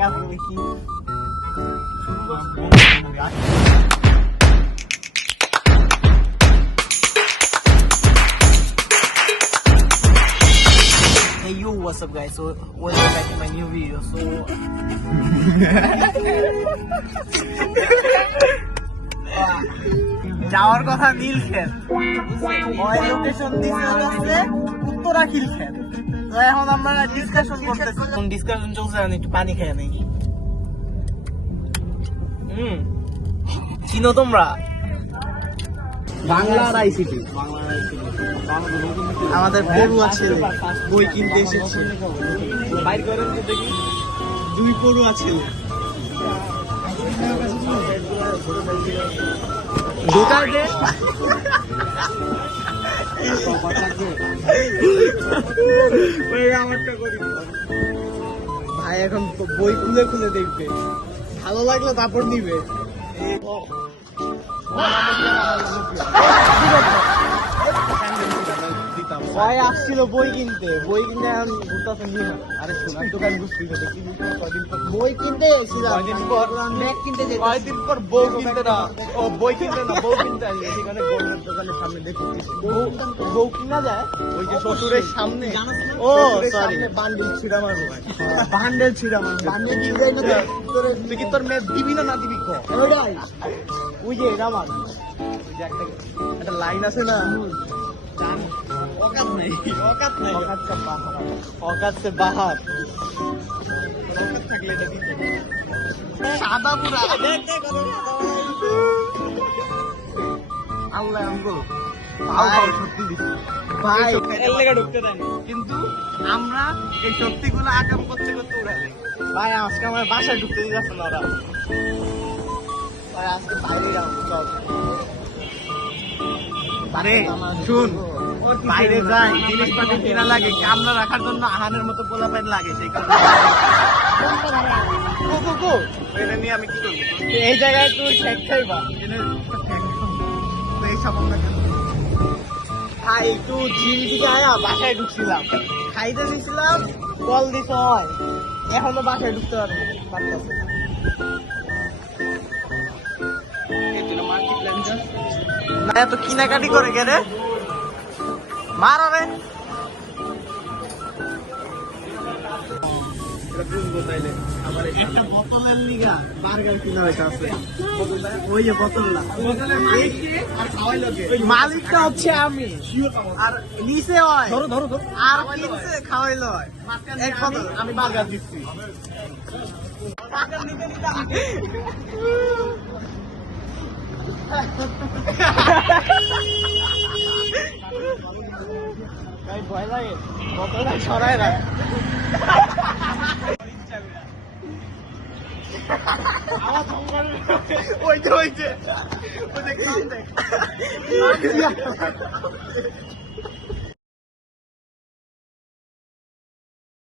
কাছে দেখি Hey yo, what's up guys? So welcome back to my new video. So যাওয়ার কথা নীলক্ষেত, ওই লোকেশন দিছে উত্তরা খিলক্ষেত। তো এখন আমরা ডিসকাশন করতেছি, ডিসকাশন চলছে, একটু পানি খেয়ে নেই। চিনো তোমরা বাংলার আইসিটি? আমাদের পড়ুয়া ছেলে বই কিনতে এসেছে। বাইর করেন তো দেখি। দুই পড়ুয়া ছেলে ঢোকায় দে। ভাই এখন বই খুলে খুলে দেখবে, ভালো লাগলে তারপর নিবে। ভাই আসছিল বই কিনতে এখন ঘুরতে নিয়ে। আরে সোনার দোকান বুঝছি বই কিনতে কয়দিন পর বউ কিনতে না, ও বই কিনতে না, বউ কিনতে আসবে। সেখানে বউয়ের দোকানের সামনে দেখছি বউ কিনা যায় ওই যে শ্বশুরের সামনে। ও সরি, বান্ডেল ছিড়া মারবো, বান্ডেল ছিড়া মারবো। বান্ডেল কি যাই না তুই কি তোর মেয়ে দিবি না দিবি ক ওইটাই। ওই যে এটা আমার ওই যে একটা লাইন আছে না, औकात नहीं, औकात नहीं, औकात का बाहर, औकात से बाहर, औकात থাকলে এটা দিতে সাদা পুরা আল্লাহ আমগো পাও সত্যি দিছি ভাই, এর লাগা ঢুকতে দেন। কিন্তু আমরা এই সত্যিগুলো আকাম করতে করতে উড়াই ভাই। আজকে আমার বাসায় ঢুকতে দিতেছে না ওরা ভাই। আজকে বাইরে যাবো, চল। আরে শুন, বাইরে যাই জিনিসপাতি কিনা লাগে, কামলা রাখার জন্য আহানের মতো পোলাপাইন লাগে, সেই কারণে নিয়ে আমি কি করবো? এই জায়গায় তুই ঠেক খাইবা ভাই। একটু জিম দিকে আয়া বাসায় ঢুকছিলাম, খাইতে দিছিলাম, কল দিতে হয়, এখনো বাসায় ঢুকতে পারবো পারতেছে না। এত কিনাকাটি করে কে রে? মার রে। একটা বোতলের লিগা বার্গার কিনা রেখা আছে, ওই যে বোতলটা, মালিকটা হচ্ছে আমি, আর নিচে হয় আর কিনছে খাওয়াইলো হয়। এক বোতল আমি বার্গার দিচ্ছি। ভয় লাগে, বোতলটা ছড়ায় না।